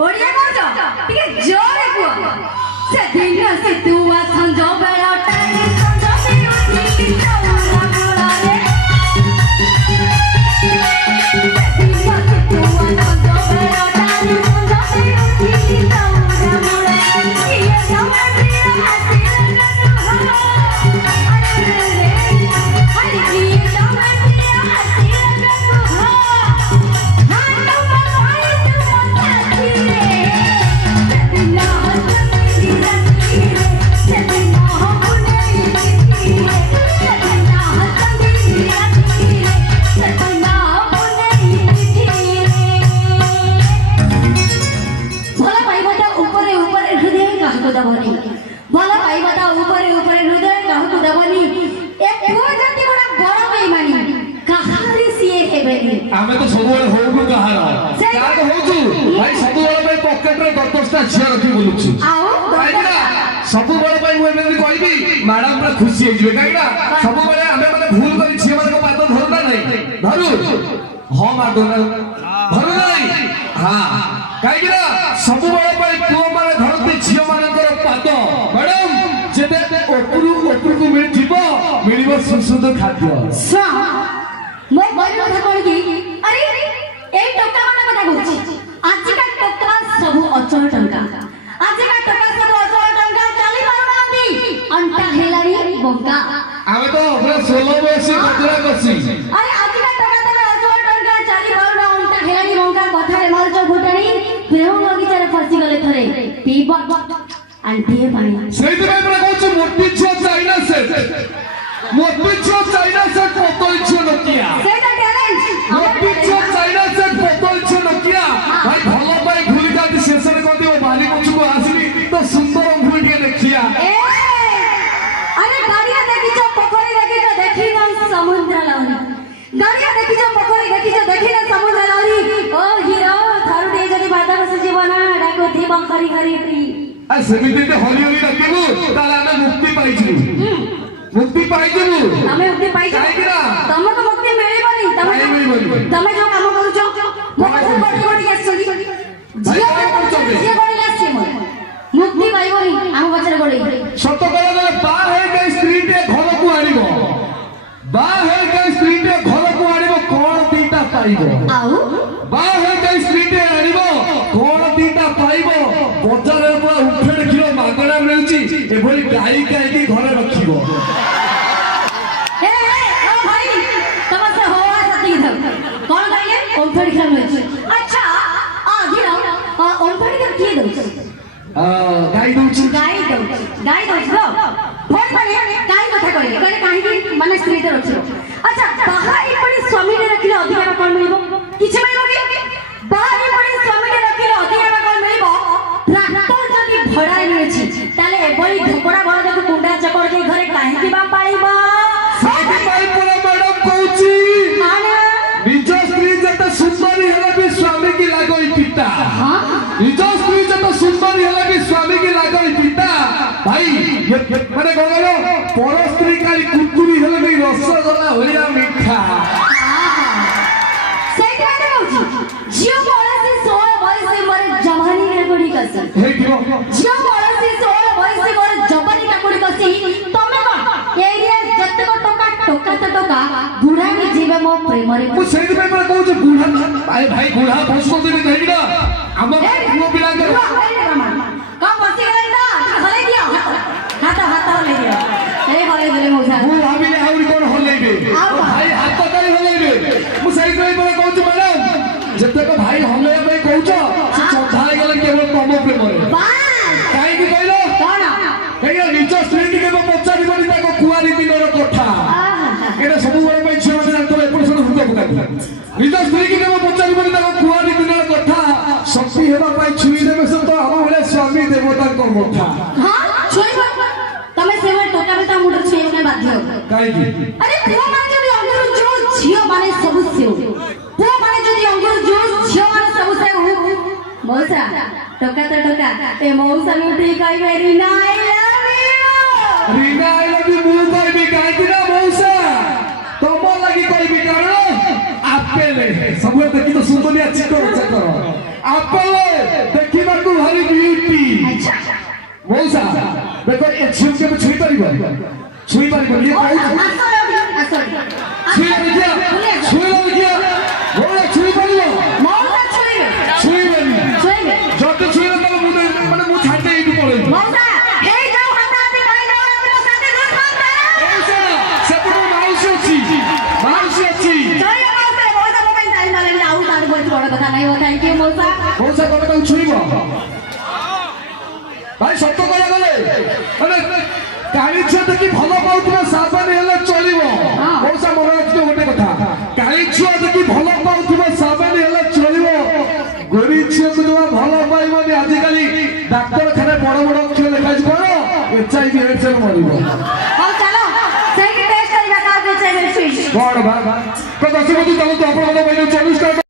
ओडिया कहछ टिके जोरे कुआ से दिन से तू आ संजो बेला टाइम संजो पे उठी चौरा मोरा रे दिन से तू आ संजो बेला टाइम संजो पे उठी चौरा मोरा ये समय प्रिय हाथी लगा अरे हरि की समय प्रिय हाथी लगा भला पाइबा ऊपर ऊपर हृदय कहू दबनी ए पुआ जति बड़ा बड़ बेईमानी कहारी सिए हेबेनी आमे तो सबोले होगु कहार क्या तो होजु भाई सबोले भाई पॉकेट रे 10टा छिया रखी बोलुछु आओ काईना सबोले भाई मु एमे कहबी मैडम पूरा खुशी हे जिवे काईना सबोले आमे माने भूल करी छिया माने को पात धरता नहीं धरु हां मार दो धरु नहीं हां काईना सबोले भाई पुआ माने धरती छिया माने को पात मैडम जेते ओपुरु को मिलिबो सुसुदर खाद्य स्वा मो बड़ কথা কোন কি अरे এই টকা মানে কথা কইছি আজিকা টকা सब अचल टंका আজিকা टका सब अचल टंका चाली पाउनांती अंटा हेलानी बंका आमे तो अपना 16 बयसी कतरा करसी अरे আজিকা टका तबे अचल टंका चाली पाउना अंटा हेलानी बंका कथा रे मार जो फुटानी प्रेम बगीचारे फसी गले थरे पीबा आंटीए पानी सेहि में हमरा कहछु मोटी छ चाइना से पोतल छ नोकिया सेटा टैलेंट मोटी छ चाइना से पोतल छ नोकिया भाई भलो भाई भूली जाती शेषन को दियो बाली मुझ को आसली तो सुंदर भूल के देखिया ए अरे गाड़िया देखी जो पोखरी देखी जो देखी ना समुद्र लावनी गाड़िया देखी जो पोखरी देखी जो देखी ना समुद्र लावनी ओ हीरो थारु दे जदी बादा बस जीवन डाको दी बंखरी हरी प्री आ सेमिति ते होली होली डकेबु ताला ना मुक्ति पाइछु मुक्ति पाइछु हमें मुक्ति पाइछु काईकिरा तमको मुक्ति मिलिबनी तमे जो काम करूछो मोकसे बड़ी बड़ी आछी जिया बड़ी आछी मुक्ति पाइबनी हम बचर गड़ी सत कहले बा हे के स्त्री टे घर को आनिबो बा हे के स्त्री टे घर को आनिबो कोन तीटा पाइबो आउ बा हे के स्त्री टे आनिबो कोन तीटा पाइबो बजार पर उठे किलो मागणा मिलची एभली गाई गाई के घर रखिबो ए ओ भाई तमसे होवा सती थ कोन गाइले ओंफड़ी खा मिलची अच्छा आ गिरा ओंफड़ी के की दउछ गाई दउछ गाई दउछ लो फोन माने गाई कथा कहले कहले काहे माने स्त्री ते रखियो अच्छा बाहाई पड़ी स्वामी ने रखिले अधिकार कोन मिलिबो किछ मिलिबो कि बाहाई पड़ी स्वामी ने रखिले अधिकार कोन मिलिबो ट्रैक्टर जदी भड़ाई नेछि ताले एबई ढोकड़ा बळ देखो कुंडा चकर के घरे काहे कि बा पाइबो साथी भाई पूरा मैडम कहूची माने निज स्त्री जत सुंदरी हला भी स्वामी की लागई पिता हां निज स्त्री जत सुंदरी हला भी स्वामी की लागई पिता भाई माने गगलो पर स्त्री काली कुकुरी हला भी रसगोला होलिया मीठा सेटा कहूची जियो बळसी 16 बयसी मरे जवानी रे गोडी कसी हे कियो जियो बळसी 16 बयसी मरे जवानी का गोडी कसी तमे कोन एरिया जत्ते को टोका तो टोका बुढ़ा के जीवे मो प्रेम रे मु सेहि पे पर कहूची बूढ़ा भाई भाई बूढ़ा फसको देबी कहि ना हम पुओ पिला के कम बसी गई ना हले दिया हाथ ले दिया ए हले दिले मौसा मु भाबिले आउरी कोन होलेबे भाई हाथ करी होलेबे मु सेहि पे पर कहूची मैडम जत्ते को भाई होले पे कहूचो से चौथाई गेले केवल तम प्रेम रे बास काई की कहलो कोन कहिया निज स्त्री के पचारि बनी ताको कुआरी दिनर कोठा एटा सब बड़ पे छियो माने तो एपड़ सब हुक पकाती निज स्त्री के पचारि बनी ताको कुआरी दिनर कोठा शक्ति हेबा पाई छुई देबे सब तो हम भले स्वामी देवता को मोठा हां छुईबो तमे सेवा टोका बेटा मुडर छुई में बाध्य काई की अरे पुओ माने जदी अंगुर जो झियो माने सब सेव पुओ माने जदी अंगुर जो झियो माने सब सेव मौसा टोका तो टोका ए मौसा मिठी कहि गई ना I love you Reena I love you मु कहबी काई ना मौसा तम लगी कहबी कारण आपेले सब देखि तो सुंदरिया चिको करो आपेले ଭାରି ବିୟୁଟି ଆଚ୍ଛା ମଉସା ଦେଖ ଏ ଝିଅକୁ କେବେ ଛୁଇଁ ପାରିବ ଛୁଇଁ ପାରିବ ଇଏ କହୁଛି ଛୁଇଁ ଦେଖିଆ ଛୁଇଁ ଦେଖିଆ ମୋର ଛୁଇଁ ପାରିବ ଛୁଇଁବେନି ଯଦି ଛୁଇଁଲେ ତାହେଲେ ମୁଁ ମାନେ ମୁଁ ଛାଡ଼ି ଦେଇ ଏଇଠୁ ପଳେଇବି ସେପଟେ ମାଉସୀ ଅଛି ମାଉସୀ ଅଛି ମଉସା କଣ ତାକୁ ଛୁଇଁବ ଭାଇ ସତ କହିବା ଗଲେ ମାନେ କାଳି ଛୁଆ ଦେଖି ଭଲ ପାଉଥିବା ସାବଧାନ ହେଲେ ଚଳିବ ମଉସା ମନେ ରଖିଥିବ ଗୋଟେ କଥା କାଳି ଛୁଆ ଦେଖି ଭଲ ପାଉଥିବା ସାବଧାନ ହେଲେ ଚଳିବ ଗୋରି ଝିଅକୁ ଜମା ଭଲ ପାଇବନି ଆଜିକାଲି ଡାକ୍ତରଖାନା ବଡ ବଡ ଅକ୍ଷର ଲେଖାଯାଇଛି କଣ HIV AIDS ରେ ମରିବ କଣ ବା 10 ମିନିଟ୍ ଚାଲନ୍ତୁ ଆପଣଙ୍କ ପାଇଁ 40 ଟା